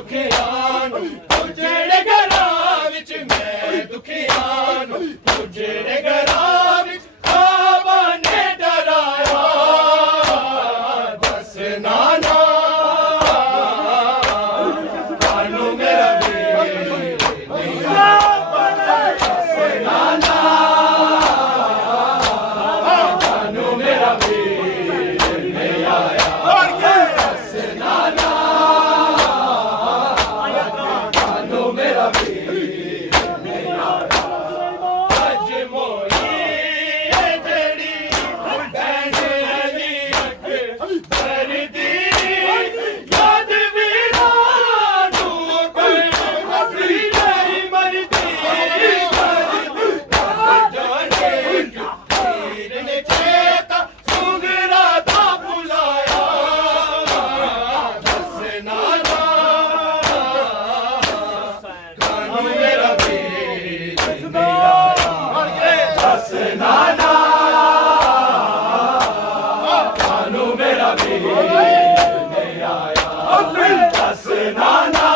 ਦੁਖੀਆਂ ਨੂੰ ਜਿਹੜੇ ਘਰਾਂ ਵਿੱਚ ਮੈਂ ਦੁਖੀਆਂ ਨੂੰ ਜਿਹੜੇ ਘਰਾਂ ਵਿੱਚ ਖਾਬਾਂ ਨੇ ਡਰਾਇਆ ਦੱਸ ਨਾਨਾ ਕਾਨੂੰ ਮੇਰਾ ਵੀਰ ਦੱਸ ਨਾਨਾ ਕਾਨੂੰ ਮੇਰਾ ਵੀਰ ਨਹੀਂ ਆਇਆ ਦੱਸ ਨਾਨਾ ਕਾਨੂੰ ਮੇਰਾ ਵੀਰ ਨਹੀਂ ਆਇਆ ਅੱਜ ਮੋਈ ਇਹ ਜਿਹੜੀ ਭੈਣ ਅਲੀ ਅੱਖ ਭਰਦੀ ਯਾਦ ਵੀਰਾਂ ਨੂੰ ਕੋਈ ਨਹੀਂ ਮਰਦੀ ਜਾਣੇ ਵੀਰ ਨੇ ਚੇਤਾ ਸੁਗਰਾ ਦਾ ਬੁਲਾਇਆ ਦੱਸ ਨਾਨਾ ਕਾਨੂੰ ਮੇਰਾ ਵੀਰ ਨਹੀਂ ਆਇਆ ਦੱਸ ਨਾਨਾ ਕਾਨੂੰ ਮੇਰਾ ਵੀਰ ਨਹੀਂ ਆਇਆ ਦੱਸ ਨਾਨਾ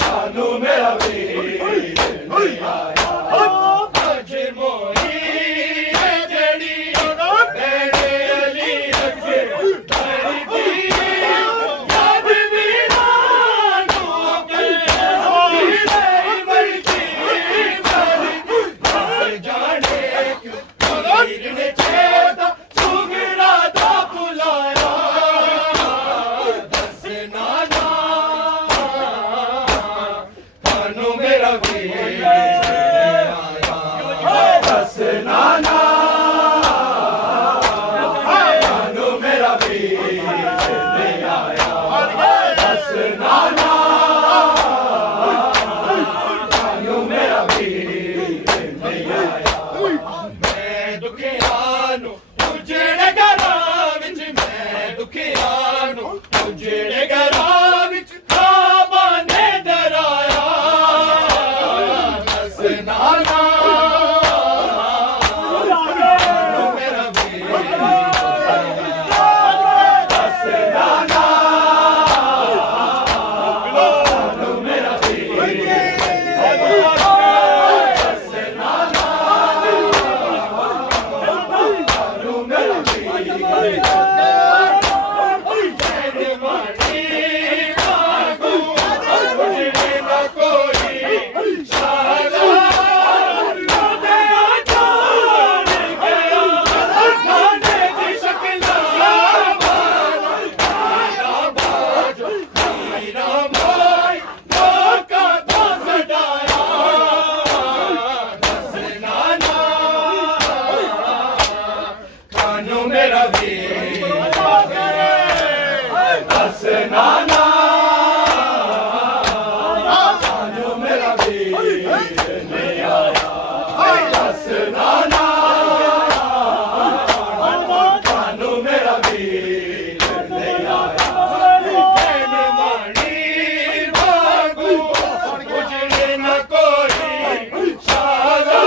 ਕਾਨੂੰ ਮੇਰਾ ਵੀਰ ਨਹੀਂ ਆਇਆ ਅੱਜ ਮੋਈ ਇਹ ਜਿਹੜੀ ਭੈਣ ਅਲੀ ਅੱਖ ਭਰਦੀ ਯਾਦ ਵੀਰਾਂ ਨੂੰ ਕੋਈ ਨਹੀਂ ਮਰਦੀ ਜਾਣੇ ਕਿਉਂ ਵੀਰ ਨੇ ਚੇਤਾ ਸੁਗਰਾ ਦਾ ਬੁਲਾਇਆ ਦੱਸ ਨਾਨਾ ਕਾਨੂੰ ਮੇਰਾ ਵੀਰ ਆਇਆ ਦੱਸ ਨਾਨਾ ਕਾਨੂੰ ਮੇਰਾ ਵੀਰ ਨਹੀਂ ਆਇਆ ਦੱਸ ਨਾਨਾ ਕਾਨੂੰ ਮੇਰਾ ਵੀਰ ਨਹੀਂ ਆਇਆ ਮੈਂ ਦੁਖੀਆਂ ਨੂੰ ਜਿਹੜੇ ਘਰਾਂ ਵਿੱਚ ਮੈਂ ਦੁਖੀਆਂ ਨੂੰ ਜਿਹੜੇ ਘਰਾਂ ਵਿੱਚ ਖਾਬਾਂ ਨੇ ਡਰਾਇਆ ਦੱਸ ਨਾਨਾ ਕਾਨੂੰ ਮੇਰਾ ਵੀਰ ਦੱਸ ਨਾਨਾ ਕਾਨੂੰ ਮੇਰਾ ਵੀਰ ਦੱਸ ਨਾਨਾ ਕਾਨੂੰ ਮੇਰਾ ਵੀਰ ਜੈਨ ਮਾਣੀ ਕਾਗੂ ਉਜੜੇ ਨਾ ਕੋਈ ਸ਼ਾਲਾ ਲੋਦੇ ਆਚਾਰ ਗਿਆ ਗਾਨੇ ਦੀ ਸ਼ਕਲਾਂ ਵਾਲਾ ਬਾਜ ਵੀਰਾ ਮੋਈ ਲੋਕਾਂ ਦਾ ਸਡਾਇਆ ਦੱਸ ਨਾਨਾ ਕਾਨੂੰ ਮੇਰਾ ਵੀਰ ਦੱਸ ਨਾਨਾ ਕਾਨੂੰ ਮੇਰਾ ਵੀਰ ਨਹੀਂ ਆਇਆ ਦੱਸ ਨਾਨਾ ਕਾਨੂੰ ਮੇਰਾ ਵੀਰ ਨਹੀਂ ਆਇਆ ਭੈਣ ਮਾਣੀ ਵਾਂਗੂ ਉਜੜੇ ਨਾ ਕੋਈ ਸ਼ਾਲਾ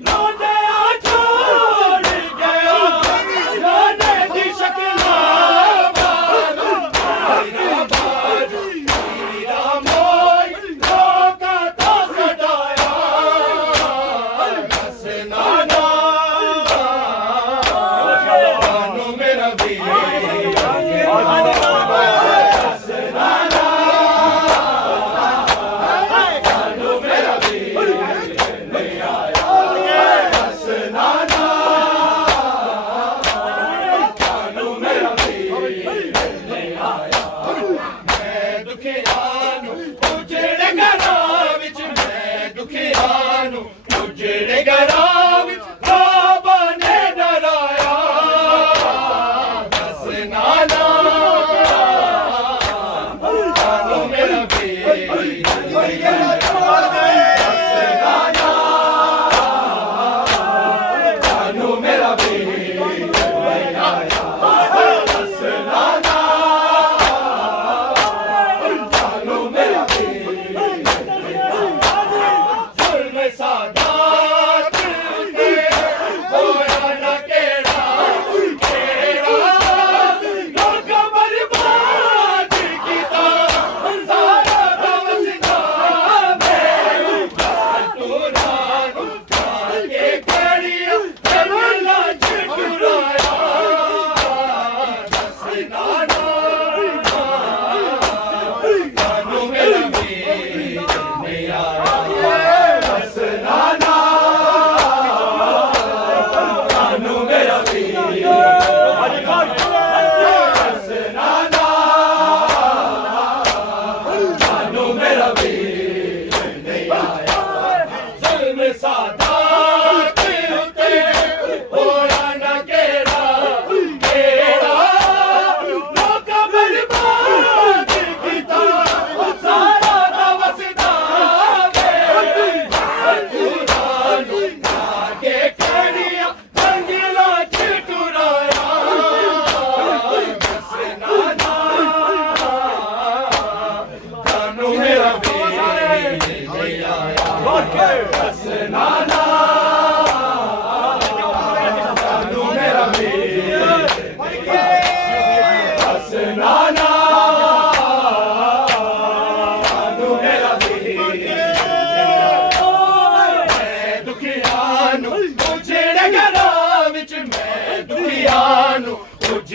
ਲੋਦੇ ਆਚਾਰ ਗਿਆ ਗਾਨੇ ਦੀ ਸ਼ਕਲਾਂ ਵੀਰਾ ਬਾਜ ਵੀਰਾ ਮੋਈ ਲੋਕਾਂ ਦਾ ਸਡਾਇਆ ਦੱਸ ਨਾਨਾ ਕਾਨੂੰ ਮੇਰਾ ਵੀਰ ਦੱਸ ਨਾਨਾ ਕਾਨੂੰ ਮੇਰਾ ਵੀਰ ਨਹੀਂ ਆਇਆ ਦੱਸ ਨਾਨਾ ਕਾਨੂੰ ਮੇਰਾ ਵੀਰ ਨਹੀਂ ਆਇਆ ਮੈਂ ਦੁਖੀਆਂ ਨੂੰ ਜਿਹੜੇ ਘਰਾਂ ਵਿੱਚ ਮੈਂ ਦੁਖੀਆਂ ਨੂੰ ਜਿਹੜੇ ਘਰਾਂ ਵਿੱਚ ਖਾਬਾਂ ਨੇ ਡਰਾਇਆ ਦੱਸ ਨਾਨਾ ਕਾਨੂੰ ਮੇਰਾ ਵੀਰ ਨਹੀਂ ਆਇਆ ਦੱਸ ਨਾਨਾ ਕਾਨੂੰ ਮੇਰਾ ਵੀਰ ਨਹੀਂ ਆਇਆ ਦੱਸ ਨਾਨਾ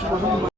Hiç bakın